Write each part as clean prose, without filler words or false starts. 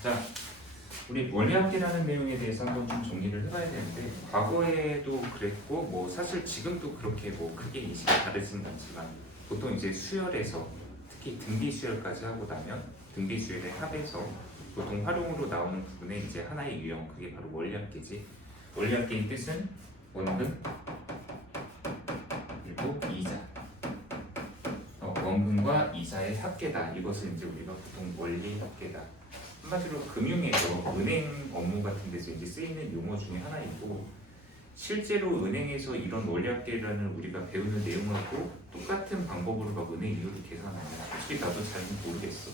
자, 우리 원리합계라는 내용에 대해서 한번 좀 정리를 해봐야 되는데 과거에도 그랬고 뭐 사실 지금도 그렇게 뭐 크게 인식이 다르진 않지만 보통 이제 수열에서 특히 등비 수열까지 하고 나면 등비 수열의 합에서 보통 활용으로 나오는 부분에 이제 하나의 유형 그게 바로 원리합계지. 원리합계의 뜻은 원금 그리고 이자. 원금과 이자의 합계다. 이것을 이제 우리가 보통 원리합계다. 한마디로 금융에서 은행 업무 같은 데서 이제 쓰이는 용어 중에 하나이고 실제로 은행에서 이런 원리합계라는 우리가 배우는 내용하고 똑같은 방법으로 막 은행 이율을 계산하냐 솔직히 나도 잘 모르겠어.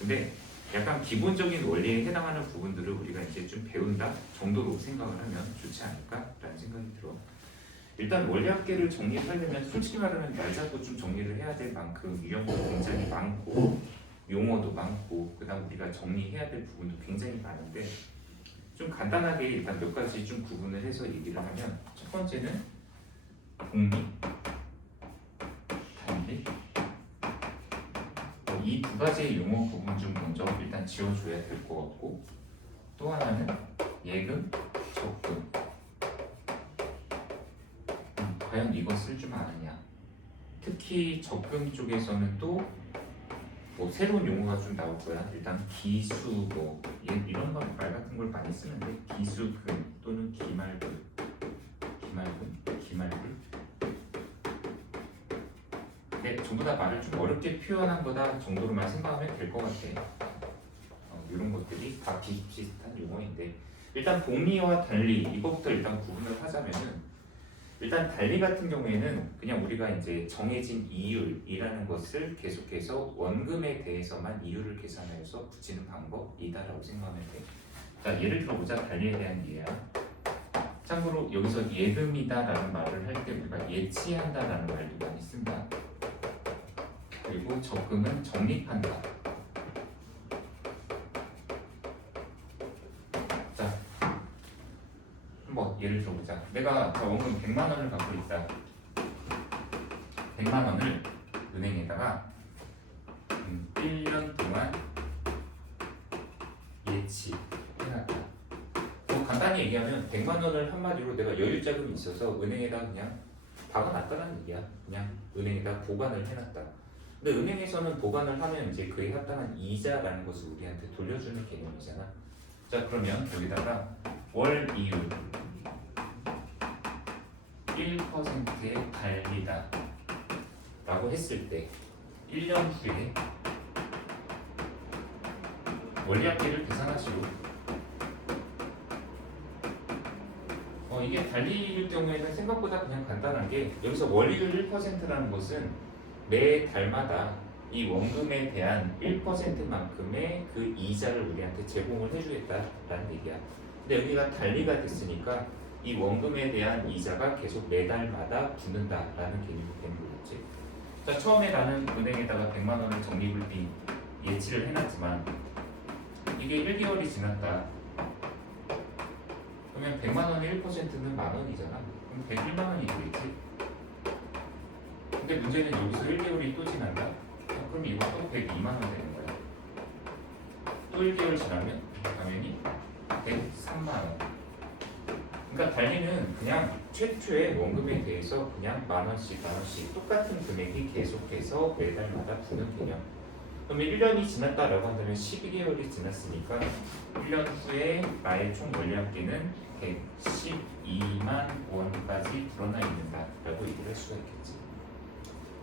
근데 약간 기본적인 원리에 해당하는 부분들을 우리가 이제 좀 배운다 정도로 생각을 하면 좋지 않을까라는 생각이 들어. 일단 원리합계를 정리하려면 솔직히 말하면 날 잡고 좀 정리를 해야 될 만큼 유형도 굉장히 많고 용어도 많고 그다음 우리가 정리해야 될 부분도 굉장히 많은데 좀 간단하게 일단 몇 가지 좀 구분을 해서 얘기를 하면 첫 번째는 복리, 단리 이 두 가지의 용어 부분 좀 먼저 일단 지워줘야 될 것 같고 또 하나는 예금, 적금 과연 이것을 좀 아느냐 특히 적금 쪽에서는 또 뭐 새로운 용어가 좀 나올 거야. 일단 기수 뭐 이런 말 같은 걸 많이 쓰는데 기수금 또는 기말금, 기말금. 근데 전부 다 말을 좀 어렵게 표현한 거다 정도로만 생각하면 될 것 같아. 이런 것들이 다 비슷비슷한 용어인데 일단 복리와 단리 이거부터 일단 구분을 하자면은. 일단 단리 같은 경우에는 그냥 우리가 이제 정해진 이율이라는 것을 계속해서 원금에 대해서만 이율을 계산해서 붙이는 방법이다라고 생각하면 돼. 자, 예를 들어보자. 단리에 대한 예야. 참고로 여기서 예금이다라는 말을 할 때 우리가 예치한다라는 말도 많이 쓴다. 그리고 적금은 적립한다. 뭐 예를 들어보자. 내가 원금 100만 원을 갖고 있다. 100만 원을 은행에다가 1년 동안 예치해놨다. 뭐 간단히 얘기하면 100만 원을 한마디로 내가 여유자금이 있어서 은행에다 그냥 박아놨다는 얘기야. 그냥 은행에다 보관을 해놨다. 근데 은행에서는 보관을 하면 이제 그에 합당한 이자라는 것을 우리한테 돌려주는 개념이잖아. 자, 그러면 여기다가 월 이율 1%의 달리다 라고 했을 때 1년 후에 원리합계를 계산하시고 이게 달리일 경우에는 생각보다 그냥 간단한 게 여기서 월이율 1%라는 것은 매 달마다 이 원금에 대한 1%만큼의 그 이자를 우리한테 제공을 해주겠다라는 얘기야. 근데 여기가 달리가 됐으니까 이 원금에 대한 이자가 계속 매달마다 붙는다라는 개념이 되는 거겠지. 자, 처음에 나는 은행에다가 100만 원을 적립을 예치를 해놨지만 이게 1개월이 지났다. 그러면 100만 원의 1%는 만 원이잖아. 그럼 101만 원이 되겠지. 근데 문제는 여기서 1개월이 또 지난다. 그럼 이거 또 102만 원 되는 거야. 또 1개월 지나면 당연히 103만 원. 그러니까 달리는 그냥 최초의 원금에 대해서 그냥 만 원씩 똑같은 금액이 계속해서 매달마다 부는 개념. 그러면 1년이 지났다라고 한다면 12개월이 지났으니까 1년 후에 나의 총 원리합계는 112만 원까지 불어나 있는다라고 얘기를 할 수가 있겠지.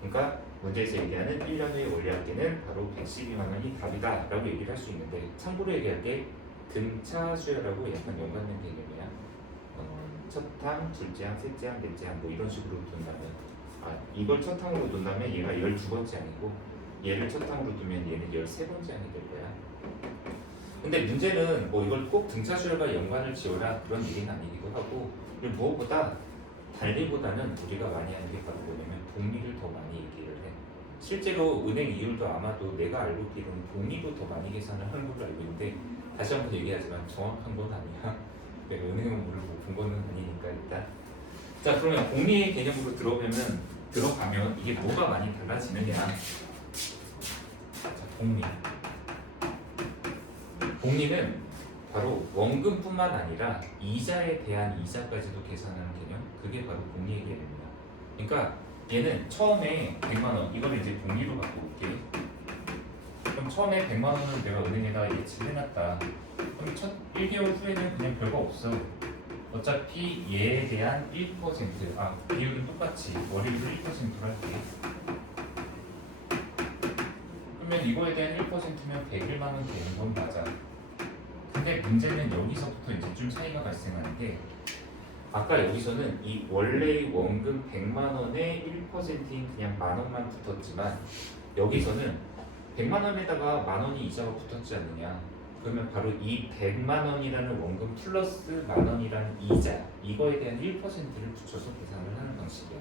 그러니까 문제에서 얘기하는 1년 후의 원리합계는 바로 112만 원이 답이다라고 얘기를 할 수 있는데 참고로 얘기할 게 등차 수열하고 약간 연관된 개념이야. 첫 항, 둘째 항, 셋째 항, 넷째 항 뭐 이런 식으로 둔다면 이걸 첫 항으로 둔다면 얘가 12번째 항이고 얘를 첫 항으로 두면 얘는 13번째 항이 될 거야. 근데 문제는 뭐 이걸 꼭 등차수열과 연관을 지어라 그런 얘기는 아니기도 하고 무엇보다 달리보다는 우리가 많이 하는 게 바로 뭐냐면 복리를 더 많이 얘기를 해. 실제로 은행 이율도 아마도 내가 알고 있기로는 복리로 더 많이 계산을 하는 걸로 알고 있는데 다시 한번 얘기하지만 정확한 건 아니야. 내가 은행 업무를 본 거는 아니니까 일단. 자, 그러면 복리의 개념으로 들어가면 이게 뭐가 많이 달라지느냐. 자, 복리. 복리는 바로 원금뿐만 아니라 이자에 대한 이자까지도 계산하는 개념, 그게 바로 복리의 개념입니다. 그러니까 얘는 처음에 100만 원, 이걸 이제 복리로 갖고 올게. 그럼 처음에 100만 원을 내가 은행에다가 예치를 해놨다. 그럼 첫 1개월 후에는 그냥 별거 없어. 어차피 얘에 대한 1%, 비율은 똑같이 월요일로 1%로 할게. 그러면 이거에 대한 1%면 101만 원 되는 건 맞아. 근데 문제는 여기서부터 이제 좀 차이가 발생하는데, 아까 여기서는 이 원래의 원금 100만 원의 1%인 그냥 만 원만 붙었지만, 여기서는 100만 원에다가 만 원이 이자가 붙었지 않느냐. 그러면 바로 이 100만 원이라는 원금 플러스 만 원이라는 이자, 이거에 대한 1%를 붙여서 계산을 하는 방식이야.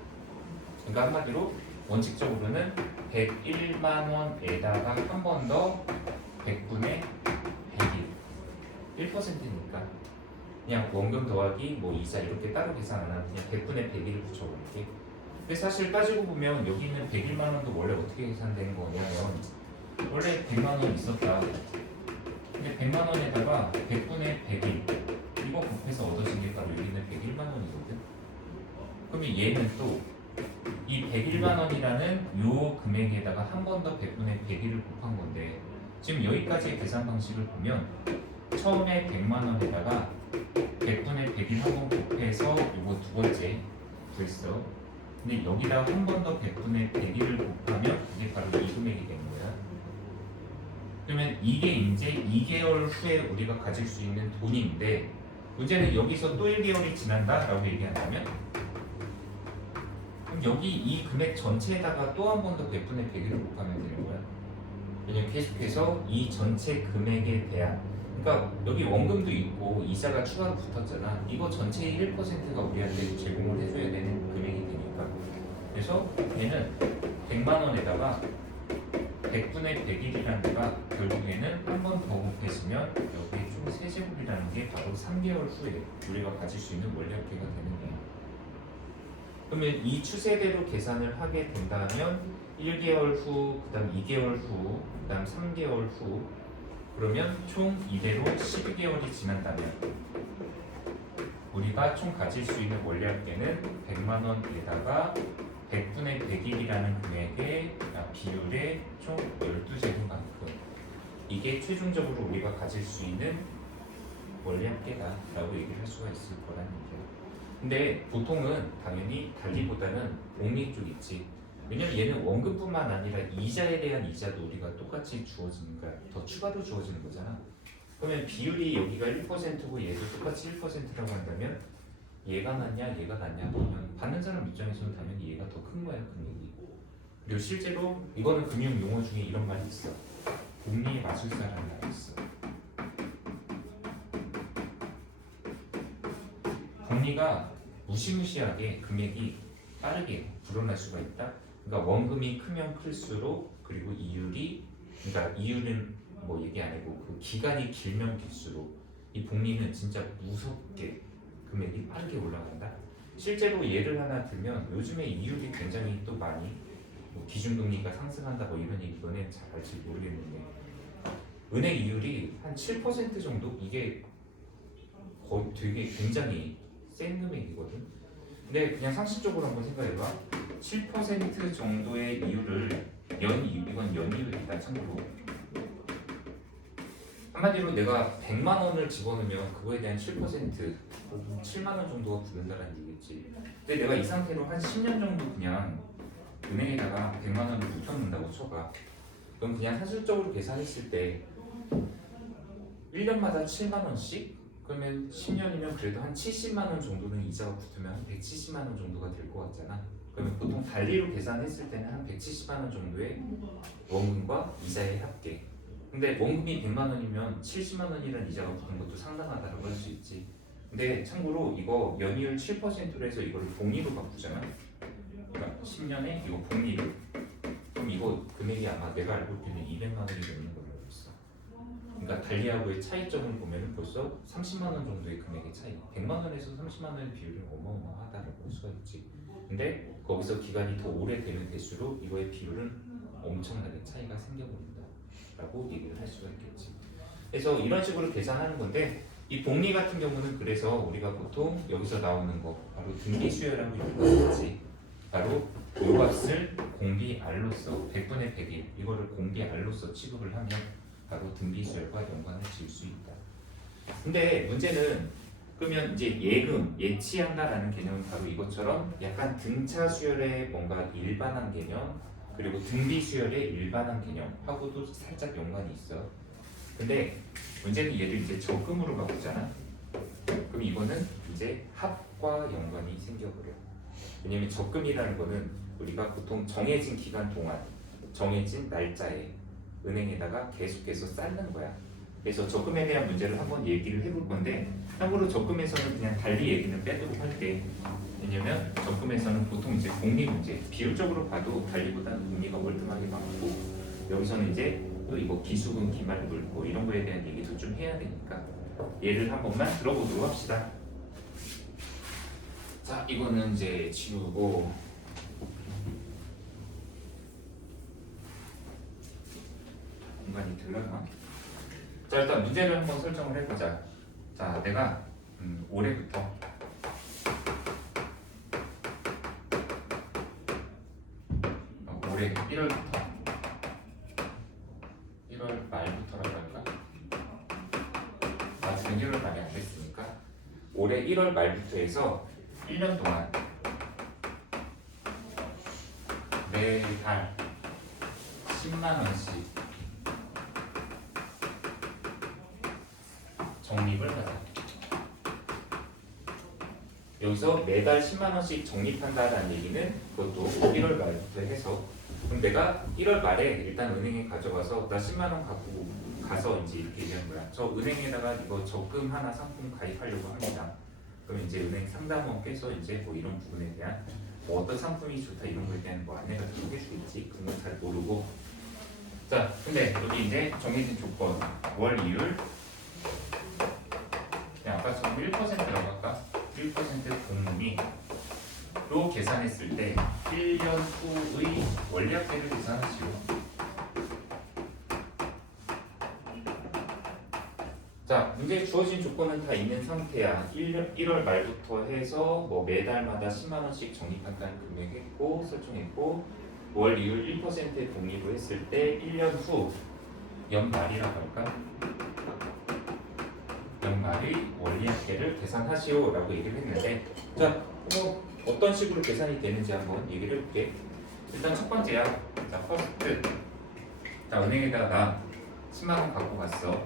그러니까 한마디로 원칙적으로는 101만 원에다가 한 번 더 100분의 100일 1%니까 그냥 원금 더하기 뭐 이자 이렇게 따로 계산 안 하고 그냥 100분의 100일을 붙여버릴게. 근데 사실 따지고 보면 여기 있는 101만 원도 원래 어떻게 계산된 거냐면, 원래 100만 원 있었다. 근데 100만 원에다가 100분의 100일 이거 곱해서 얻어진 게 바로 여기 있는 101만 원이거든. 그러면 얘는 또 이 101만 원이라는 요 금액에다가 한 번 더 100분의 100일을 곱한 건데, 지금 여기까지의 계산 방식을 보면 처음에 100만 원에다가 100분의 100일 한 번 곱해서 요거 두 번째 구했어. 근데 여기다 한 번 더 100분의 100일을 곱하면 이게 바로 이 금액이 되는 거야. 그러면 이게 이제 2개월 후에 우리가 가질 수 있는 돈인데, 문제는 여기서 또 1개월이 지난다 라고 얘기한다면, 그럼 여기 이 금액 전체에다가 또 한 번 더 100분의 100일을 곱하면 되는 거야. 왜냐면 계속해서 이 전체 금액에 대한, 그러니까 여기 원금도 있고 이자가 추가로 붙었잖아. 이거 전체의 1%가 우리한테 제공을 해줘야 되는 금액이 되니까. 그래서 얘는 100만 원에다가 100분의 100일이라는 데가 결국에는 한 번 더 곱해지면 여기 총 세제곱이라는 게 바로 3개월 후에 우리가 가질 수 있는 원리합계가 되는 거야. 그러면 이 추세대로 계산을 하게 된다면 1개월 후, 그 다음 2개월 후, 그 다음 3개월 후, 그러면 총 이대로 12개월이 지난다면 우리가 총 가질 수 있는 원리합계는 100만 원에다가 100분의 100일이라는 금액의 비율의 총 12제곱만큼, 이게 최종적으로 우리가 가질 수 있는 원리합계다라고 얘기를 할 수가 있을 거라는 얘기예요. 근데 보통은 당연히 달리보다는 복리 쪽 있지. 왜냐면 얘는 원금뿐만 아니라 이자에 대한 이자도 우리가 똑같이 주어지는 거야. 더 추가로 주어지는 거잖아. 그러면 비율이 여기가 1%고 얘도 똑같이 1%라고 한다면 얘가 낫냐 얘가 낫냐 보면 받는 사람 입장에서는 당연히 얘가 더 큰 거야, 금액이. 그리고 실제로 이거는 금융 용어 중에 이런 말이 있어. 복리의 마술사라는 말이 있어. 복리가 무시무시하게 금액이 빠르게 불어날 수가 있다. 그러니까 원금이 크면 클수록, 그리고 이율이, 그러니까 이율은 뭐 얘기 안 하고 그 기간이 길면 길수록 이 복리는 진짜 무섭게 금액이 빠르게 올라간다. 실제로 예를 하나 들면 요즘에 이율이 굉장히 또 많이 뭐 기준금리가 상승한다 뭐 이런 얘기 너네는 잘 알지 모르겠는데, 은행 이율이 한 7% 정도, 이게 거의 되게 굉장히 센 금액이거든. 근데 그냥 상식적으로 한번 생각해봐. 7% 정도의 이율을 이건 연이율이다. 참고로 한마디로 내가 100만 원을 집어넣으면 그거에 대한 7% 7만 원 정도가 붙는다는 얘기겠지. 근데 내가 이 상태로 한 10년 정도 그냥 은행에다가 100만 원을 묵혀놓는다고 쳐봐. 그럼 그냥 산술적으로 계산했을 때 1년마다 7만 원씩? 그러면 10년이면 그래도 한 70만 원 정도는 이자가 붙으면 한 170만 원 정도가 될 것 같잖아. 그러면 보통 달리로 계산했을 때는 한 170만 원 정도의 원금과 이자의 합계. 근데 원금이 100만 원이면 70만 원이라는 이자가 붙는 것도 상당하다고 할 수 있지. 근데 참고로 이거 연이율 7%로 해서 이걸 복리로 바꾸잖아. 그러니까 10년에 이거 복리로. 그럼 이거 금액이 아마 내가 알고 있기는 200만 원이 넘는 걸로 알고 있어. 그러니까 달리하고의 차이점을 보면 벌써 30만 원 정도의 금액의 차이. 100만 원에서 30만 원의 비율은 어마어마하다라고 할 수가 있지. 근데 거기서 기간이 더 오래되면 될수록 이거의 비율은 엄청나게 차이가 생겨버린다라고 얘기를 할 수가 있겠지. 그래서 이런 식으로 계산하는 건데 이 복리 같은 경우는 그래서 우리가 보통 여기서 나오는 거 바로 등비 수열하고 있지. 바로 요 값을 공비 R로서 100분의 100일 이거를 공비 R로서 취급을 하면 바로 등비 수열과 연관을 지을 수 있다. 근데 문제는 그러면 이제 예금, 예치한다라는 개념은 바로 이것처럼 약간 등차 수열의 뭔가 일반한 개념 그리고 등비 수열의 일반한 개념하고도 살짝 연관이 있어. 근데 문제는 얘를 이제 적금으로 바꾸잖아. 그럼 이거는 이제 합과 연관이 생겨버려. 왜냐면 적금이라는 거는 우리가 보통 정해진 기간 동안 정해진 날짜에 은행에다가 계속해서 쌓는 거야. 그래서 적금에 대한 문제를 한번 얘기를 해볼 건데 참고로 적금에서는 그냥 달리 얘기는 빼도록 할게. 왜냐면 적금에서는 보통 이제 복리 문제 비율적으로 봐도 달리보다는 복리가 월등하게 많고 여기서는 이제 또 이거 기수금 기말물 뭐 이런 거에 대한 얘기도 좀 해야 되니까 예를 한 번만 들어보도록 합시다. 자 이거는 이제 지우고 공간이 들려나? 자 일단 문제를 한번 설정을 해보자. 자 내가 올해부터 올해 1월부터 1월 말부터라고 할까? 아직은 1월 말이 안 됐으니까 올해 1월 말부터 해서 1년 동안 매달 10만 원씩 적립을 하자. 여기서 매달 10만 원씩 적립한다라는 얘기는 그것도 1월 말부터 해서 그럼 내가 1월 말에 일단 은행에 가져가서 나 10만 원 갖고 가서 이제 이렇게 얘기하는 거야. 저 은행에다가 이거 적금 하나 상품 가입하려고 합니다. 그럼 이제 은행 상담원께서 이제 뭐 이런 부분에 대한 뭐 어떤 상품이 좋다 이런 거에 대한 뭐 안내 같은 거 해주겠지. 그런 건 잘 모르고. 자, 근데 여기 이제 정해진 조건 월 이율 그냥 아까처럼 1%라고 할까? 1% 공금이로 계산했을 때 1년 후의 원리합계를 계산하시오. 자, 문제에 주어진 조건은 다 있는 상태야. 1월 말부터 해서 뭐 매달마다 10만 원씩 적립한다는 금액했고 설정했고 월 이율 1%의 복리로 했을 때 1년 후 연말이라고 할까? 연말의 원리합계를 계산하시오라고 얘기를 했는데 자, 어떤 식으로 계산이 되는지 한번 얘기를 해볼게. 일단 첫 번째야. 자, 퍼스트. 자, 은행에다가 나 10만 원 갖고 갔어.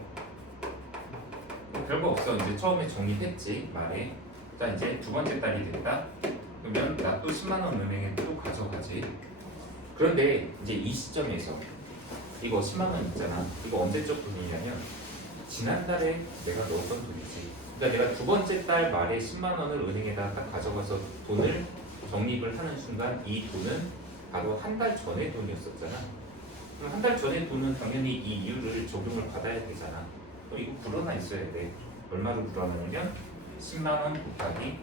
별거 없어. 이제 처음에 적립했지 말에. 자 이제 두 번째 달이 됐다. 그러면 나 또 10만 원 은행에 또 가져가지. 그런데 이제 이 시점에서 이거 10만 원 있잖아. 이거 언제적 돈이냐면 지난달에 내가 넣었던 돈이지. 그러니까 내가 두 번째 달 말에 10만 원을 은행에다 딱 가져가서 돈을 적립을 하는 순간 이 돈은 바로 한 달 전의 돈이었었잖아. 그럼 한 달 전의 돈은 당연히 이 이율을 적용을 받아야 되잖아. 이거 불어나 있어야 돼. 얼마로 불어나냐면 10만 원 곱하기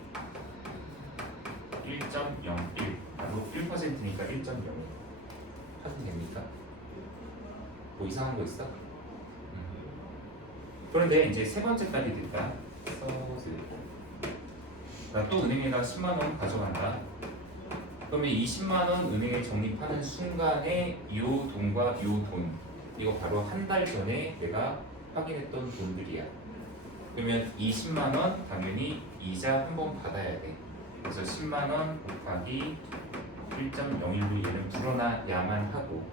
1.01 바로 1%니까 1.01 하면 됩니까? 뭐 이상한 거 있어? 그런데 이제 세 번째 달이 됐다. 나 또 은행에다 10만 원 가져간다. 그러면 이 10만 원 은행에 적립하는 순간에 이 돈과 이 돈 이거 바로 한 달 전에 내가 확인했던 돈들이야. 그러면 이 10만 원 당연히 이자 한 번 받아야 돼. 그래서 10만 원 곱하기 1.01로 얘는 불어나야만 하고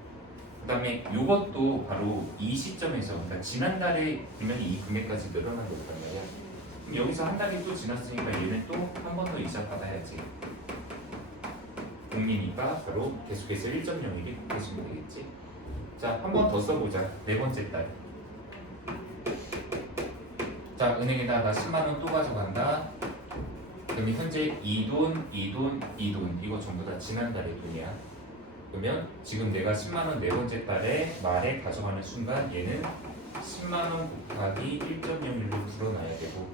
그 다음에 이것도 바로 이 시점에서 그러니까 지난달에 분명히 이 금액까지 늘어난 거란 말이야. 그럼 여기서 한 달이 또 지났으니까 얘는 또 한 번 더 이자 받아야지. 복리니까 바로 계속해서 1.01이 곱해지면 되겠지. 자, 한 번 더 써보자. 네 번째 달. 자, 은행에다 나 10만 원 또 가져간다. 그러면 현재 이 돈, 이 돈, 이 돈 이거 전부 다 지난달의 돈이야. 그러면 지금 내가 10만 원 네 번째 달에 말에 가져가는 순간 얘는 10만 원 곱하기 1.01로 불어나야 되고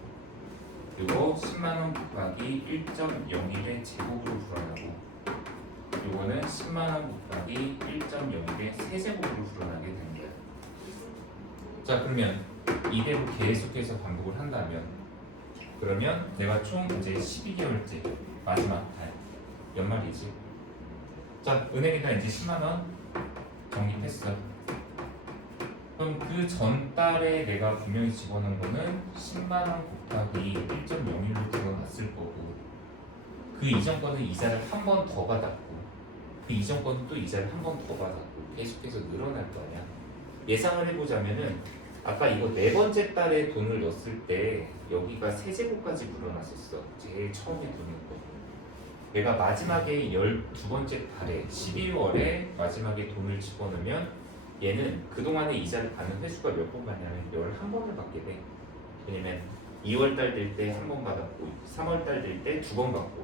그리고 10만 원 곱하기 1.01의 제곱으로 불어나고 요거는 10만 원 곱하기 1.01의 세제곱으로 불어나게 되는 거야. 자, 그러면 이대로 계속해서 반복을 한다면 그러면 내가 총 이제 12개월째 마지막 달 연말이지. 자, 은행에다 이제 10만 원 적립했어. 그럼 그 전달에 내가 분명히 집어넣은 거는 10만 원 곱하기 1.01로 들어갔을 거고 그 이전 거는 이자를 한 번 더 받았고 그 이전 거는 또 이자를 한 번 더 받았고 계속해서 늘어날 거 아니야. 예상을 해보자면은 아까 이거 네 번째 달에 돈을 넣었을 때 여기가 세제곱까지 불어났었어. 제일 처음에 돈을 넣고 내가 마지막에 12번째 달에 12월에 마지막에 돈을 집어넣으면 얘는 그동안에 이자를 받는 횟수가 몇 번 받냐면 11번을 받게 돼. 왜냐면 2월달 될 때 한 번 받았고 3월달 될 때 두 번 받고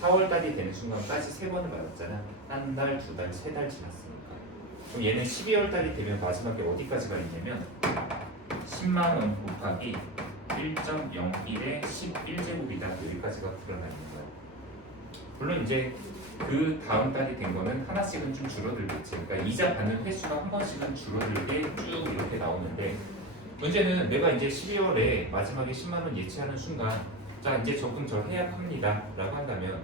4월달이 되는 순간까지 세 번을 받았잖아. 한 달, 두 달, 세 달 지났으니까. 그럼 얘는 12월달이 되면 마지막에 어디까지가 있냐면 10만 원 곱하기 1.01에 11제곱이다. 여기까지가 불어나 있는 거야. 물론 이제 그 다음 달이 된 거는 하나씩은 좀 줄어들겠지. 그러니까 이자 받는 횟수가 한 번씩은 줄어들게 쭉 이렇게 나오는데 문제는 내가 이제 12월에 마지막에 10만 원 예치하는 순간 자 이제 적금 저 해약합니다 라고 한다면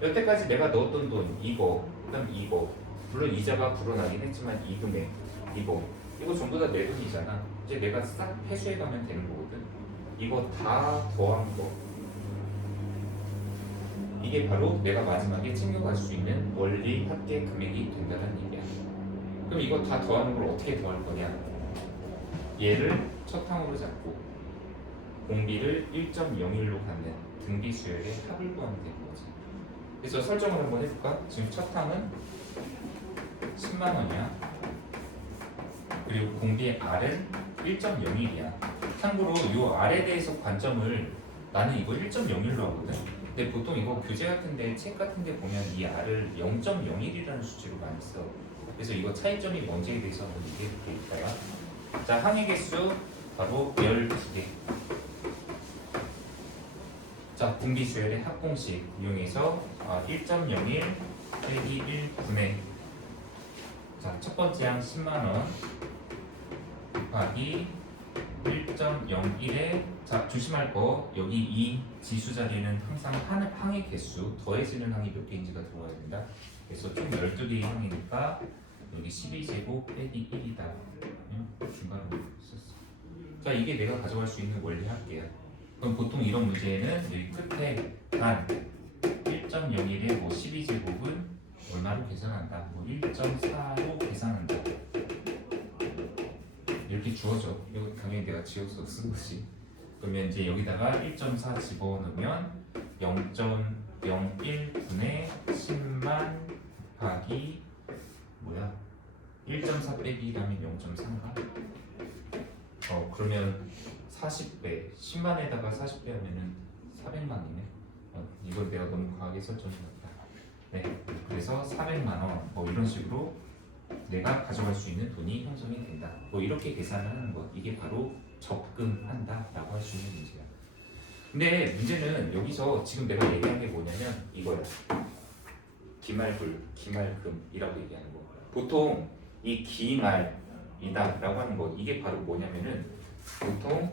여태까지 내가 넣었던 돈 이거 그다음 이거 물론 이자가 불어나긴 했지만 이 금액 이거 전부 다 내 돈이잖아. 이제 내가 싹 회수해 가면 되는 거거든. 이거 다 더한 거 이게 바로 내가 마지막에 챙겨갈 수 있는 원리 합계 금액이 된다는 얘기야. 그럼 이거 다 더하는 걸 어떻게 더할 거냐? 얘를 첫 항으로 잡고 공비를 1.01로 갖는 등비 수열의 합을 구하면 되는 거지. 그래서 설정을 한번 해볼까? 지금 첫 항은 10만 원이야. 그리고 공비의 R은 1.01이야. 참고로 이 R에 대해서 관점을 나는 이거 1.01로 하거든. 근데 보통 이거 교재 같은데 책 같은데 보면 이 R을 0.01이라는 수치로 많이 써. 그래서 이거 차이점이 뭔지에 대해서 한번 얘기해볼게 이따가. 자, 항의 개수 바로 12개. 자, 분비수열의 합공식 이용해서 1.01 빼기 1분의 자, 첫 번째 항 10만 원 곱하기 1.01에 자, 조심할 거 여기 이 지수 자리에는 항상 항의 개수 더해지는 항이 몇 개인지가 들어가야 된다. 그래서 총 12개의 항이니까 여기 12제곱 빼기 1이다. 중간으로 썼어. 자, 이게 내가 가져갈 수 있는 원리 할게요. 그럼 보통 이런 문제에는 여기 끝에 단 1.01에 뭐 12제곱은 얼마로 계산한다. 뭐 1.4로 계산한다. 이렇게 주어져. 이거 당연히 내가 지어서 쓴 거지. 그러면 이제 여기다가 1.4 집어넣으면 0.01분의 10만 곱하기 뭐야? 1.4 빼기라면 0.3가? 그러면 40배 10만에다가 40배 하면은 400만이네. 이건 내가 너무 과하게 설정해놨다. 네, 그래서 400만 원 뭐 이런 식으로 내가 가져갈 수 있는 돈이 형성이 된다. 뭐 이렇게 계산을 하는 것. 이게 바로 적금한다라고 할 수 있는 문제야. 근데 문제는 여기서 지금 내가 얘기한 게 뭐냐면 이거야. 기말금이라고 얘기하는 거. 보통 이 기말이다라고 하는 거 이게 바로 뭐냐면은 보통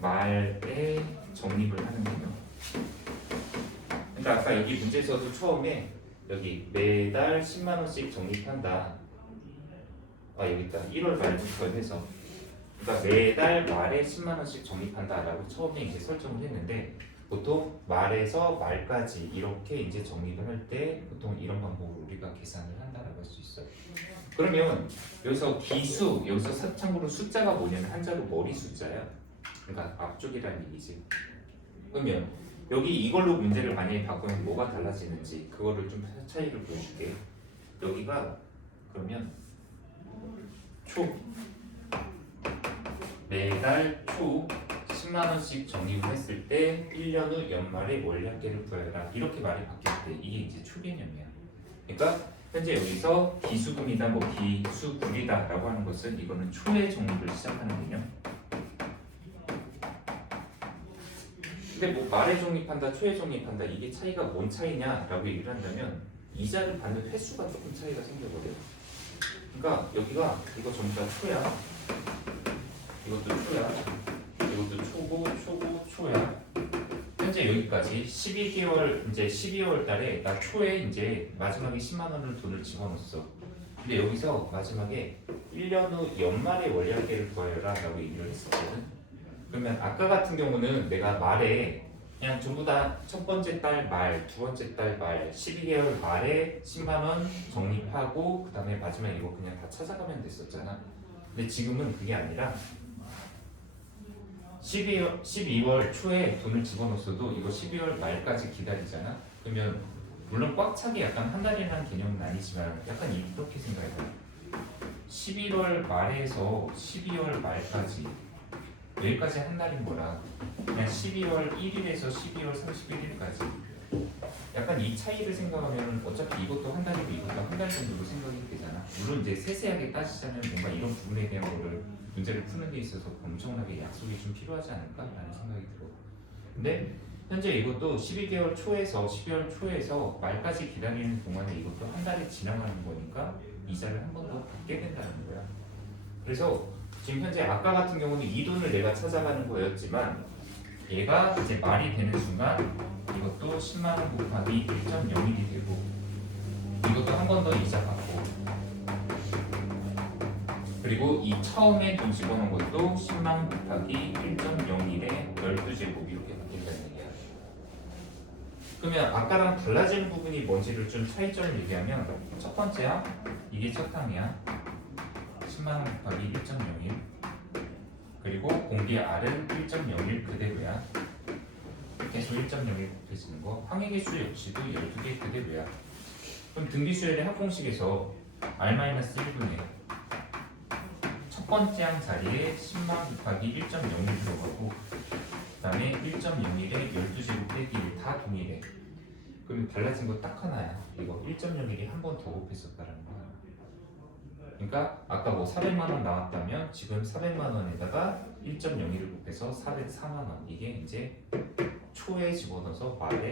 말에 적립을 하는 개념. 그러니까 아까 여기 문제에서도 처음에 여기 매달 10만 원씩 적립한다. 여기 있다. 1월 말부터 해서 그러니까 매달 말에 10만 원씩 적립한다라고 처음에 이제 설정을 했는데 보통 말에서 말까지 이렇게 이제 적립을 할 때 보통 이런 방법으로 우리가 계산을 한다라고 할 수 있어요. 그러면 여기서 기수 여기서 참고로 숫자가 뭐냐면 한자로 머리 숫자야. 그러니까 앞쪽이라는 얘기지. 그러면 여기 이걸로 문제를 만약에 바꾸면 뭐가 달라지는지 그거를 좀 차이를 보여줄게요. 여기가 그러면 초 매달 초 10만 원씩 적립을 했을 때 1년 후 연말에 원리 합계를 구하여라 이렇게 말이 바뀔 때 이게 이제 초 개념이야. 그러니까 현재 여기서 기수금이다 뭐 기수불이다 라고 하는 것은 이거는 초에 적립을 시작하는 개념. 근데 뭐 말에 적립한다 초에 적립한다 이게 차이가 뭔 차이냐 라고 얘기를 한다면 이자를 받는 횟수가 조금 차이가 생겨버려요. 그러니까 여기가 이거 전부 다 초야. 이거 이것도 초야. 이것도 초고, 초야. 현재 여기까지 12개월 이제 12월 달에 나 초에 이제 마지막에 10만 원을 돈을 집어넣었어. 근데 여기서 마지막에 1년 후 연말에 원리합계를 구하여라라고 얘기를 했었거든. 그러면 아까 같은 경우는 내가 말에 그냥 전부 다 첫 번째 달 말, 두 번째 달 말, 12개월 말에 10만 원 적립하고 그다음에 마지막에 이거 그냥 다 찾아가면 됐었잖아. 근데 지금은 그게 아니라 12월 초에 돈을 집어넣었어도 이거 12월 말까지 기다리잖아. 그러면 물론 꽉 차게 약간 한 달이라는 개념은 아니지만 약간 이렇게 생각해봐. 11월 말에서 12월 말까지 여기까지 한 달인 거라 그냥 12월 1일에서 12월 31일까지 약간 이 차이를 생각하면 어차피 이것도 한 달이고 이것도 한 달 정도로 생각이 되잖아. 물론 이제 세세하게 따지자면 뭔가 이런 부분에 대한 거를 문제를 푸는 데 있어서 엄청나게 약속이 좀 필요하지 않을까라는 생각이 들어. 근데 현재 이것도 12개월 초에서 12월 초에서 말까지 기다리는 동안에 이것도 한 달이 지나가는 거니까 이자를 한 번 더 받게 된다는 거야. 그래서 지금 현재 아까 같은 경우는 이 돈을 내가 찾아가는 거였지만 얘가 이제 말이 되는 순간 이것도 10만 원 곱하기 1.01이 되고 이것도 한 번 더 이자 받고 그리고 이 처음에 돈 집어넣은 것도 10만 원 곱하기 1.01에 12제곱 이렇게 바뀐다는 얘기야. 그러면 아까랑 달라지는 부분이 뭔지를 좀 차이점을 얘기하면 첫 번째야 이게 첫 항이야. 10만 원 곱하기 1.01 그리고 공개 R은 1.01 그대로야. 계속 1.01 곱해지는 거. 항의 개수 역시도 12개 그대로야. 그럼 등비수열의 합공식에서 R-1분의 첫 번째 항 자리에 10만 곱하기 1.01 들어가고 그 다음에 1.01에 12제곱 빼기 1 다 동일해. 그럼 달라진 거 딱 하나야. 이거 1.01이 한 번 더 곱했었다라는 거야. 그러니까 아까 뭐 400만 원 나왔다면 지금 400만 원에다가 1.01을 곱해서 404만 원. 이게 이제 초에 집어넣어서 말에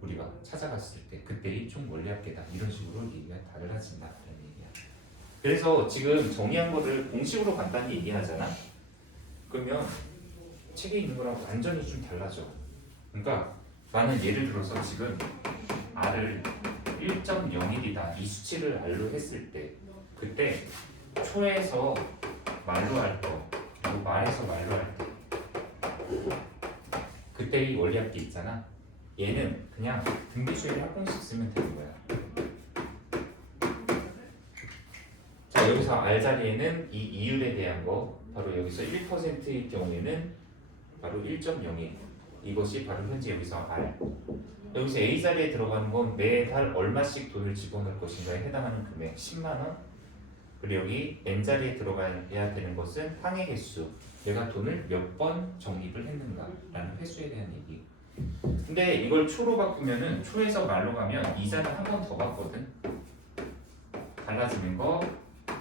우리가 찾아갔을 때 그때의 총 원리합계다. 이런 식으로 얘기가 달라진다는 얘기야. 그래서 지금 정의한 거를 공식으로 간단히 얘기하잖아. 그러면 책에 있는 거랑 완전히 좀 달라져. 그러니까 나는 예를 들어서 지금 R을 1.01이다 이 수치를 R로 했을 때 그때 초에서 말로 할 거 그리고 말에서 말로 할 때 그때의 원리합계 있잖아. 얘는 그냥 등비수열의 합공식 쓰면 되는 거야. 자 여기서 R 자리에는 이 이율에 대한 거 바로 여기서 1%일 경우에는 바로 1.01 이것이 바로 현재 여기서 R. 여기서 A 자리에 들어가는 건 매달 얼마씩 돈을 집어넣을 것인가에 해당하는 금액 10만 원. 그리고 여기 N 자리에 들어가야 되는 것은 항의 개수. 내가 돈을 몇 번 적립을 했는가라는 횟수에 대한 얘기. 근데 이걸 초로 바꾸면은 초에서 말로 가면 이자는 한 번 더 받거든. 달라지는 거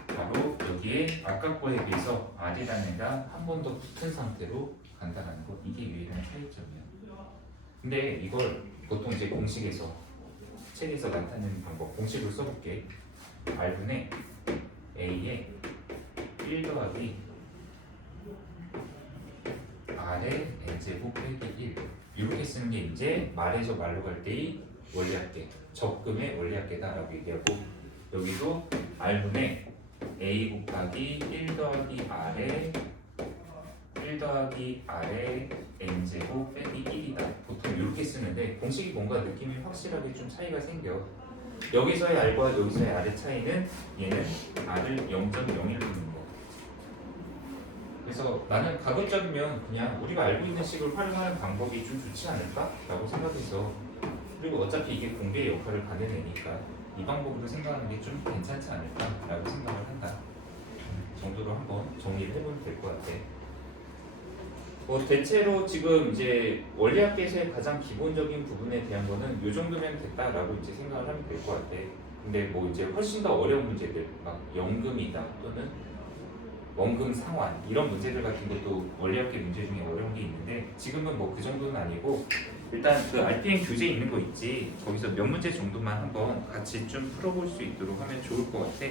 바로 여기에 아까 거에 비해서 R이라는 애가 한 번 더 붙은 상태로 간다는 거. 이게 유일한 차이점이야. 근데 이걸 보통 이제 공식에서 책에서 나타내는 방법 공식으로 써볼게. R분의 A에 1 더하기 R의 N제곱 빼기 1 이렇게 쓰는 게 이제 말에서 말로 갈 때의 원리합계 적금의 원리합계다라고 얘기하고 여기도 R분의 A 곱하기 1 더하기 R의 1 더하기 R의 N제곱 빼기 1이다. 보통 이렇게 쓰는데 공식이 뭔가 느낌이 확실하게 좀 차이가 생겨. 여기서의 R과 여기서의 R의 차이는 얘는 R을 0.01 두는 거. 그래서 나는 가급적이면 그냥 우리가 알고 있는 식을 활용하는 방법이 좀 좋지 않을까? 라고 생각해서 그리고 어차피 이게 공개의 역할을 받는 애니까 이 방법으로 생각하는 게 좀 괜찮지 않을까? 라고 생각을 한다. 정도로 한번 정리를 해보면 될 것 같아. 뭐 대체로 지금 이제 원리합계에서의 가장 기본적인 부분에 대한 거는 이 정도면 됐다라고 이제 생각을 하면 될 것 같아. 근데 뭐 이제 훨씬 더 어려운 문제들, 막 연금이다 또는 원금 상환 이런 문제들 같은 것도 원리합계 문제 중에 어려운 게 있는데 지금은 뭐 그 정도는 아니고 일단 그 RPM 교재 있는 거 있지 거기서 몇 문제 정도만 한번 같이 좀 풀어볼 수 있도록 하면 좋을 것 같아.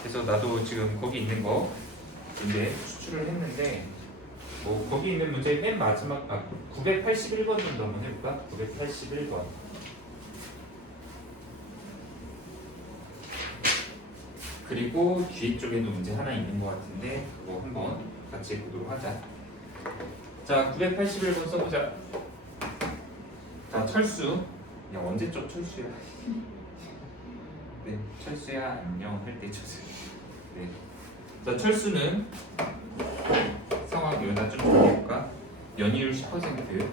그래서 나도 지금 거기 있는 거 문제 추출을 했는데 뭐 거기 있는 문제 맨 마지막 981번 정도 한번 해볼까? 981번. 그리고 뒤쪽에도 문제 하나 있는 것 같은데 그거 한번 같이 보도록 하자. 자, 981번 써보자. 자, 철수. 야, 언제적 철수야? 네, 철수야 안녕 할 때 철수. 네. 자, 철수는 상황 여기다 좀 정리해볼까? 연이율 10%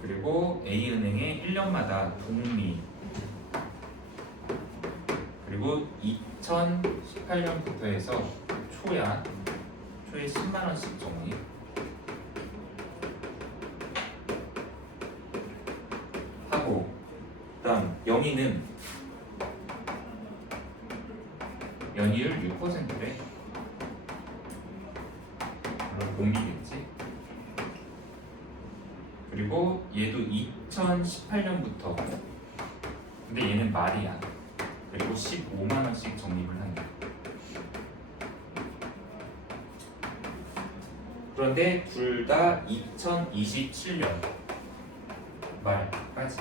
그리고 A은행에 1년마다 동리 그리고 2018년부터 해서 초에 10만 원씩 정리. 하고 그다음 영희는 연이율 6%래. 물론 공리겠지. 그리고 얘도 2018년부터. 근데 얘는 말이야. 그리고 15만 원씩 적립을 한다. 그런데 둘 다 2027년 말까지.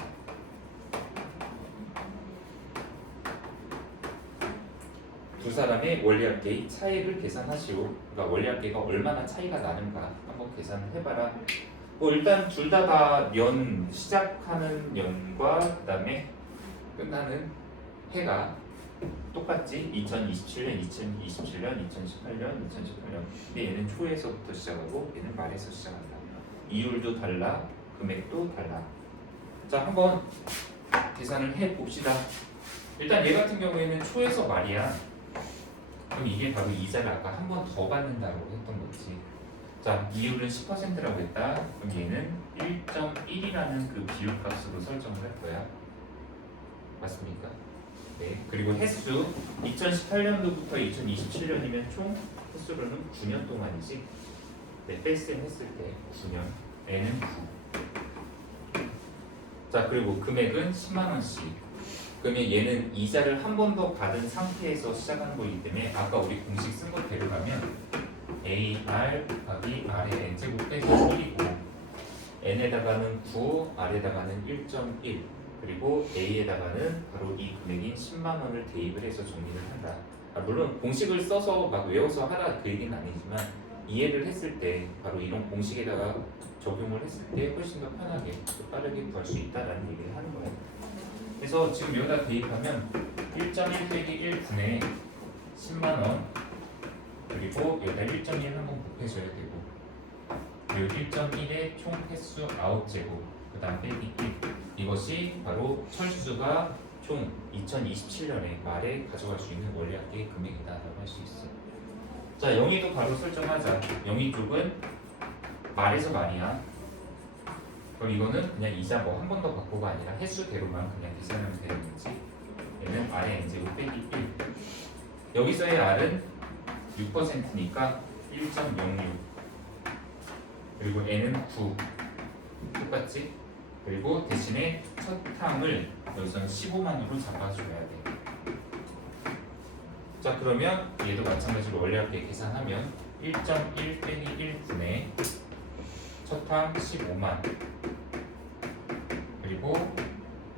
두 사람의 원리합계의 차이를 계산하시오. 그러니까 원리합계가 얼마나 차이가 나는가 한번 계산을 해봐라. 뭐 일단 둘 다 년 시작하는 년과 그 다음에 끝나는 해가 똑같지. 2027년, 2027년, 2018년, 2018년. 근데 얘는 초에서부터 시작하고 얘는 말에서 시작한다. 이율도 달라, 금액도 달라. 자, 한번 계산을 해봅시다. 일단 얘 같은 경우에는 초에서 말이야. 그럼 이게 바로 이자를 아까 한 번 더 받는다고 했던 거지. 자, 이율은 10%라고 했다. 그럼 얘는 1.1이라는 그 비율값으로 설정을 할 거야. 맞습니까? 네. 그리고 횟수 2018년도부터 2027년이면 총 횟수로는 9년 동안이지. 네, 뺄셈 했을 때 9년. N은 9. 자, 그리고 금액은 10만 원씩. 그러면 얘는 이자를 한 번 더 받은 상태에서 시작하는 거기 때문에 아까 우리 공식 쓴 거 데려가면 AR 곱하기 R의 N제곱 빼기 1이고 N에다가는 9, R에다가는 1.1 그리고 A에다가는 바로 이 금액인 10만 원을 대입을 해서 정리를 한다. 물론 공식을 써서 막 외워서 하라 그 얘기는 아니지만 이해를 했을 때 바로 이런 공식에다가 적용을 했을 때 훨씬 더 편하게 또 빠르게 구할 수 있다라는 얘기를 하는 거예요. 그래서 지금 여기다 대입하면 1.1 빼기 1분의 10만 원 그리고 여기다 1.1 한번 곱해줘야 되고 그리고 1.1의 총 횟수 9제곱 그 다음 빼기 1 이것이 바로 철수가 총 2027년에 말에 가져갈 수 있는 원리합계의 금액이다 라고 할 수 있어. 자, 영희도 바로 설정하자. 영희 쪽은 말에서 말이야. 그럼 이거는 그냥 이자 뭐 한 번 더 바꾸가 아니라 횟수대로만 그냥 계산하면 되는 거지. 얘는 R의 N제곱 빼기 1 여기서의 R은 6%니까 1.06 그리고 N은 9 똑같지? 그리고 대신에 첫 탕을 여기서는 15만으로 잡아줘야 돼. 자, 그러면 얘도 마찬가지로 원리합계 계산하면 1.1 빼기 1분의 첫 탕 15만 그리고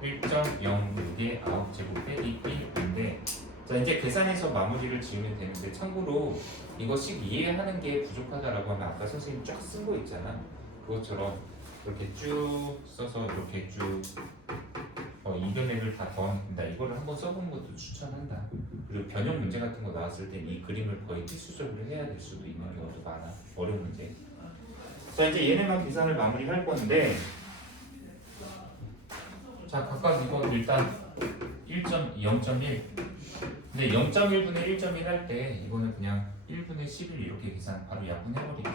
1.06의 9제곱 빼기 1인데 자, 이제 계산해서 마무리를 지으면 되는데 참고로 이것씩 이해하는 게 부족하다라고 하면 아까 선생님 쫙 쓴 거 있잖아. 그것처럼 이렇게 쭉 써서 이렇게 쭉 이변액을 다 더하면 된다. 이거를 한번 써보는 것도 추천한다. 그리고 변형 문제 같은 거 나왔을 때 이 그림을 거의 필수적으로 해야 될 수도 있는 경우도 많아. 어려운 문제. 자, 이제 얘네만 계산을 마무리할 건데 자, 각각 이거 일단 0.1 근데 0.1분의 1.1 할 때 이거는 그냥 1분의 11 이렇게 계산 바로 약분해버릴게.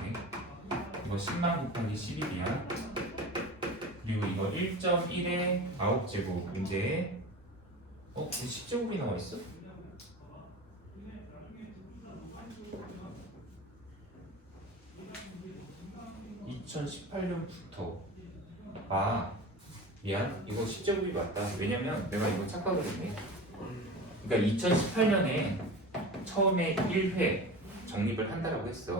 이거 10만 곱하기 11이야. 그리고 이거 1.1의 9제곱 문제에 10제곱이 나와있어? (2018년부터) 미안 이거 10제곱이 맞다. 왜냐면 내가 이거 착각을 했네. 그러니까 2018년에 처음에 1회 적립을 한다라고 했어.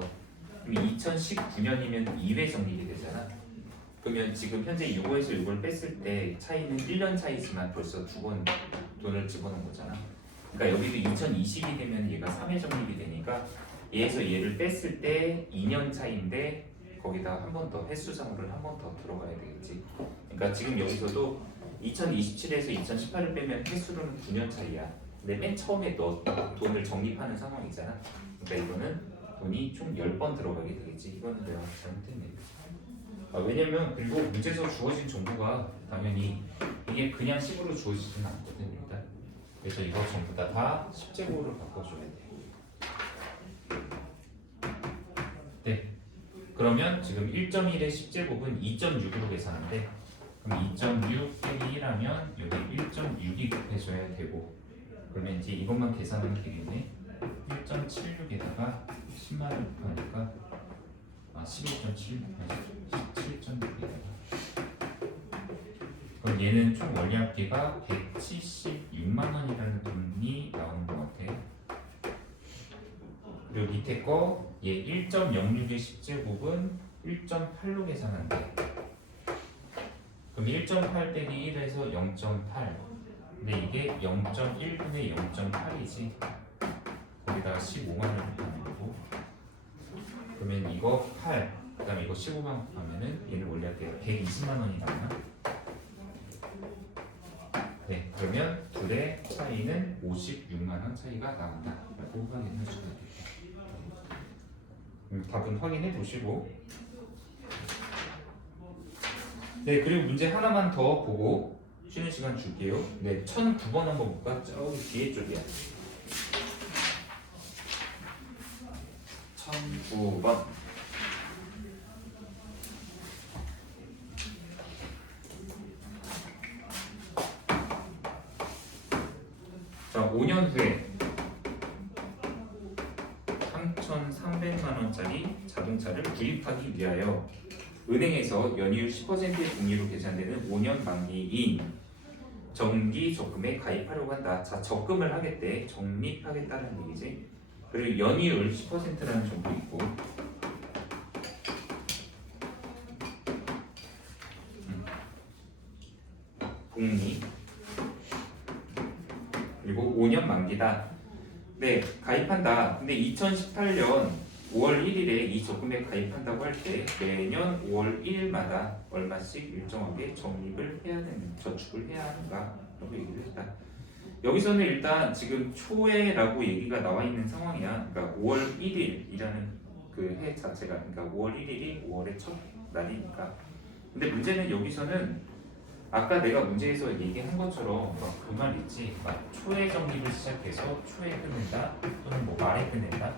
그럼 2019년이면 2회 적립이 되잖아. 그러면 지금 현재 6월에서 6월 뺐을 때 차이는 1년 차이지만 벌써 2번 돈을 집어넣은 거잖아. 그러니까 여기도 2020이 되면 얘가 3회 적립이 되니까 얘에서 얘를 뺐을 때 2년 차인데 거기다 한 번 더 횟수상으로는 한 번 더 들어가야 되겠지. 그러니까 지금 여기서도 2027에서 2018을 빼면 횟수로는 9년 차이야. 근데 맨 처음에 너 돈을 적립하는 상황이잖아. 그러니까 이거는 돈이 총 10번 들어가게 되겠지. 이거는 내가 잘못했네. 왜냐면 그리고 문제에서 주어진 정보가 당연히 이게 그냥 식으로 주어지지는 않거든 일단. 그래서 이거 전부 다 10제곱으로 바꿔줘야 돼. 네. 그러면 지금 1.1의 10제곱은 2.6으로 계산한대. 그럼 2.6 빼기 1하면 여기 1.6이 곱해져야 되고, 그러면 이제 이것만 계산하면 되겠네. 1.76에다가 10만을 곱하니까 11.7 17.6에다가 그럼 얘는 총 원리합계가 176만 원이라는 돈이 나오는 것 같아. 그리고 밑에 거 얘 1.06의 10제곱은 1.8로 계산한대. 그럼 1.8 빼기 1에서 0.8. 근데 이게 0.1분의 0.8이지. 거기다가 15만을 곱하는 거고. 그러면 이거 8, 그 다음에 이거 15만 곱하면은 얘는 원리할게요. 120만 원이 나오나? 네, 그러면 둘의 차이는 56만 원 차이가 나온다. 라고 확인해 주셔야 돼요. 답은 확인해 보시고. 네, 그리고 문제 하나만 더 보고 쉬는 시간 줄게요. 네, 1009번 한번 볼까? 저기 뒤에 쪽이야. 1009번. 자, 5년 후에 3,300만 원짜리 자동차를 구입하기 위하여 은행에서 연이율 10%의 금리로 계산되는 5년 만기인 정기 적금에 가입하려고 한다. 자, 적금을 하겠대. 적립하겠다는 얘기지. 그리고 연이율 10%라는 정도 있고, 복리, 그리고 5년 만기다. 네, 가입한다. 근데 2018년 5월 1일에 이 적금에 가입한다고 할 때 매년 5월 1일마다 얼마씩 일정하게 적립을 해야 되는, 저축을 해야 하는가 라고 얘기를 했다. 여기서는 일단 지금 초에라고 얘기가 나와 있는 상황이야. 그러니까 5월 1일이라는 그 해 자체가, 그러니까 5월 1일이 5월의 첫 날이니까. 근데 문제는 여기서는 아까 내가 문제에서 얘기한 것처럼 그 말 있지, 막 초에 적립을 시작해서 초에 끝낸다 또는 뭐 말에 끝낸다,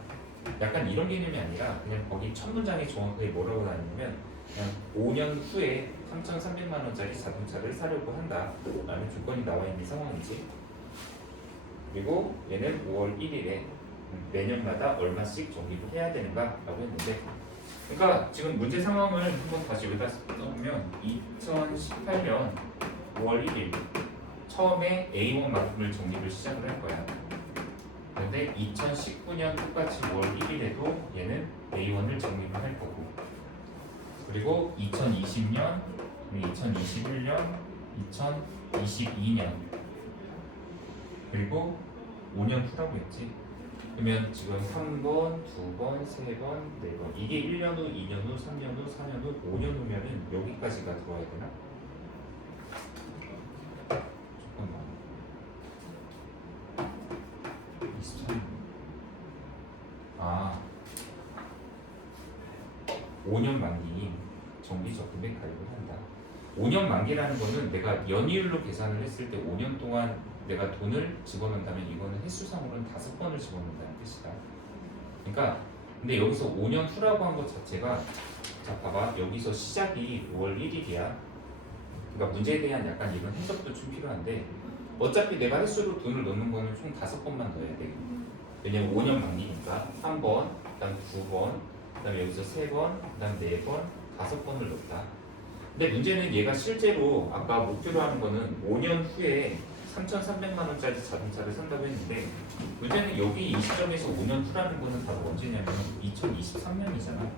약간 이런 개념이 아니라 그냥 거기 첫 문장이 정확하게 뭐라고 나뉘냐면 그냥 5년 후에 3,300만 원짜리 자동차를 사려고 한다 라는 조건이 나와 있는 상황이지. 그리고 얘는 5월 1일에 매년마다 얼마씩 적립을 해야 되는가 라고 했는데, 그러니까 지금 문제 상황을 한번 다시 여기다 써보면 2018년 5월 1일 처음에 A1만큼을 적립을 시작을 할 거야. 그런데 2019년 똑같이 5월 1일에도 얘는 A1을 적립을 할 거고, 그리고 2020년, 2021년, 2022년, 그리고 5년 후라고 했지. 그러면 지금 3번, 2번, 3번, 4번, 이게 1년 후, 2년 후, 3년 후, 4년 후, 5년 후면은 여기까지가 들어와야 되나? 잠깐만. 23. 5년 만기인 정기적금에 가입을 한다. 5년 만기라는 거는 내가 연이율로 계산을 했을 때 5년 동안 내가 돈을 집어넣는다면 이거는 횟수상으로는 5번을 집어넣는다는 뜻이다. 그러니까 근데 여기서 5년 후라고 한 것 자체가, 자 봐봐, 여기서 시작이 5월 1일이야. 그러니까 문제에 대한 약간 이런 해석도 좀 필요한데, 어차피 내가 횟수로 돈을 넣는 거는 총 5번만 넣어야 돼. 왜냐면 5년 만기니까 3번, 그 다음 9번, 그 다음에 여기서 3번, 그 다음 4번, 5번을 넣었다. 근데 문제는 얘가 실제로 아까 목표로 하는 거는 5년 후에 3,300만 원짜리 자동차를 산다고 했는데 문제는 여기 이 시점에서 5년 후라는 거는 바로 언제냐면 2023년이잖아.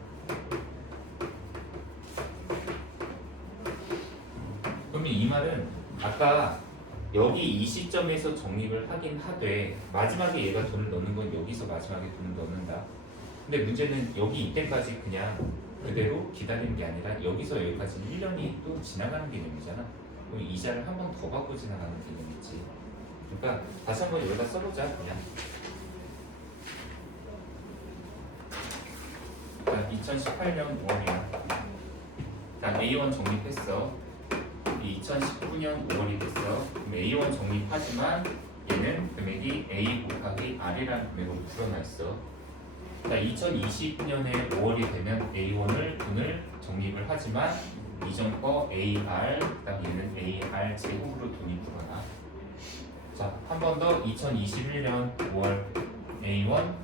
그러면 이 말은 아까 여기 이 시점에서 적립을 하긴 하되 마지막에 얘가 돈을 넣는 건 여기서 마지막에 돈을 넣는다. 근데 문제는 여기 이때까지 그냥 그대로 기다리는 게 아니라 여기서 여기까지 1년이 또 지나가는 개념이잖아. 그럼 이자를 한 번 더 받고 지나가는 개념이지. 그러니까 다시 한번 여기다 써보자 그냥. 자, 2018년 5월이야. 자, A1 적립했어. 2019년 5월이 됐어. 그럼 A1 적립하지만 얘는 금액이 A 곱하기 R이라는 금액으로 풀어놔 있어. 자, 2020년에 5월이 되면 A1을 돈을 적립을 하지만 이전 거 AR, 그다음 얘는 AR 제곱으로 돈이 풀어나. 자, 한 번 더 2021년 5월 A1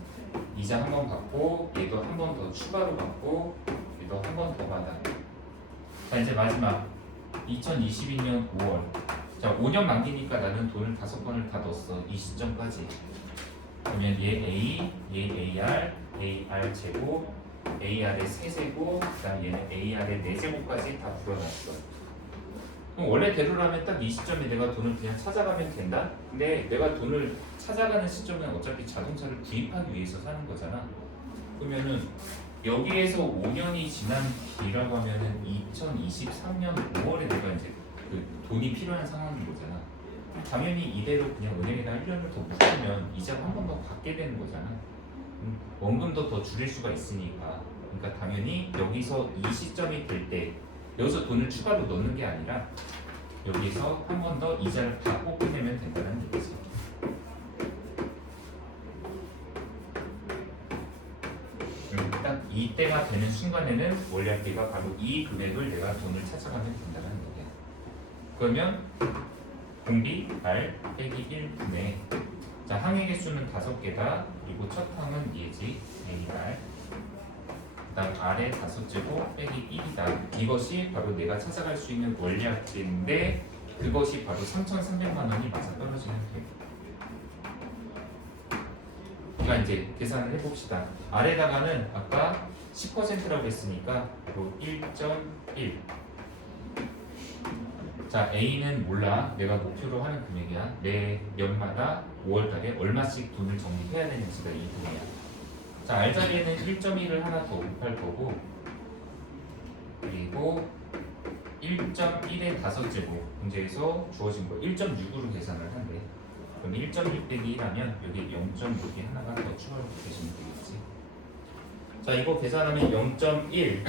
이자 한 번 받고 얘도 한 번 더 추가로 받고 얘도 한 번 더 받아. 자, 이제 마지막 2022년 5월. 자, 5년 만기니까 나는 돈을 5번을 다 넣었어. 이 시점까지. 그러면 얘 A, 얘 AR, AR 제곱, AR의 3제곱, 그 다음 얘는 AR의 4제곱까지 다 불어놨어. 그럼 원래대로라면 딱 이 시점에 내가 돈을 그냥 찾아가면 된다? 근데 내가 돈을 찾아가는 시점은 어차피 자동차를 구입하기 위해서 사는 거잖아. 그러면은 여기에서 5년이 지난 뒤라고 하면은 2023년 5월에 내가 이제 그 돈이 필요한 상황인 거잖아. 당연히 이대로 그냥 은행에다 1년을 더 묵히면 이자가 한 번 더 받게 되는 거잖아. 원금도 더 줄일 수가 있으니까. 그러니까 당연히 여기서 이 시점이 될 때 여기서 돈을 추가로 넣는 게 아니라 여기서 한 번 더 이자를 받고 끝내면 된다는 얘기지. 딱 이때가 되는 순간에는 원리학기가 바로 이 금액을 내가 돈을 찾아가면 된다는 얘기야. 그러면 공비 R 빼기 1분의 자, 항의 개수는 5개다. 그리고 첫 항은 얘지 AR. 그 다음 R의 5제곱 빼기 1이다. 이것이 바로 내가 찾아갈 수 있는 원리학지인데 그것이 바로 3,300만 원이 맞아떨어지는 돼. 그러니까 이제 계산을 해봅시다. R에다가는 아까 10%라고 했으니까 바로 1.1. 자, A는 몰라. 내가 목표로 하는 금액이야. 매 년마다 5월달에 얼마씩 돈을 적립해야 되는지가 이 돈이야. 자, R 자리에는 1.1을 하나 더 곱할 거고, 그리고 1.1의 5제곱 문제에서 주어진 거 1.6으로 계산을 한대. 그럼 1.6 빼기 1하면 여기 0.6이 하나가 더 추가로 되시면 되겠지. 자, 이거 계산하면 0.1,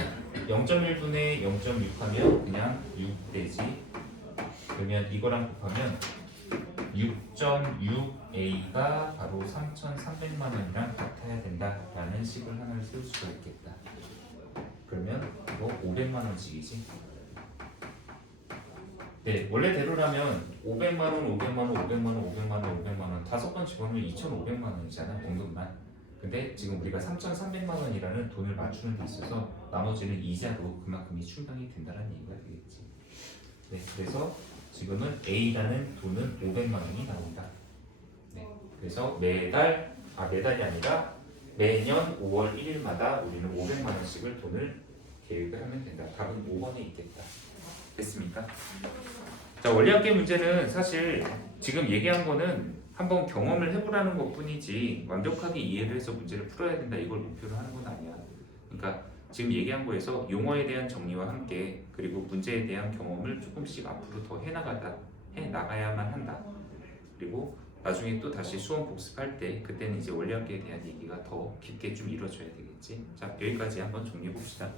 0.1분의 0.6 하면 그냥 6 되지. 그러면 이거랑 곱하면 6.6A가 바로 3,300만 원이랑 같아야 된다라는 식을 하나를 쓸 수가 있겠다. 그러면 이거 500만 원씩이지. 네, 원래대로라면 500만 원, 500만 원, 500만 원, 500만 원, 500만 원 5번 집어넣으면 2,500만 원이잖아, 공급만. 근데 지금 우리가 3,300만 원이라는 돈을 맞추는 데 있어서 나머지는 이자로 그만큼이 충당이 된다는 얘기가 되겠지. 네, 그래서 지금은 A라는 돈은 500만 원이 나온다. 네, 그래서 매달이 아니라 매년 5월 1일마다 우리는 500만 원씩을 돈을 계획을 하면 된다. 답은 5번에 있겠다. 됐습니까? 자, 원리학계 문제는 사실 지금 얘기한 거는 한번 경험을 해보라는 것 뿐이지 완벽하게 이해를 해서 문제를 풀어야 된다 이걸 목표로 하는 건 아니야. 그러니까 지금 얘기한 거에서 용어에 대한 정리와 함께 그리고 문제에 대한 경험을 조금씩 앞으로 더 해나가야만 한다. 그리고 나중에 또 다시 수험 복습할 때 그때는 이제 원리학계에 대한 얘기가 더 깊게 좀 이루어져야 되겠지. 자, 여기까지 한번 정리해 봅시다.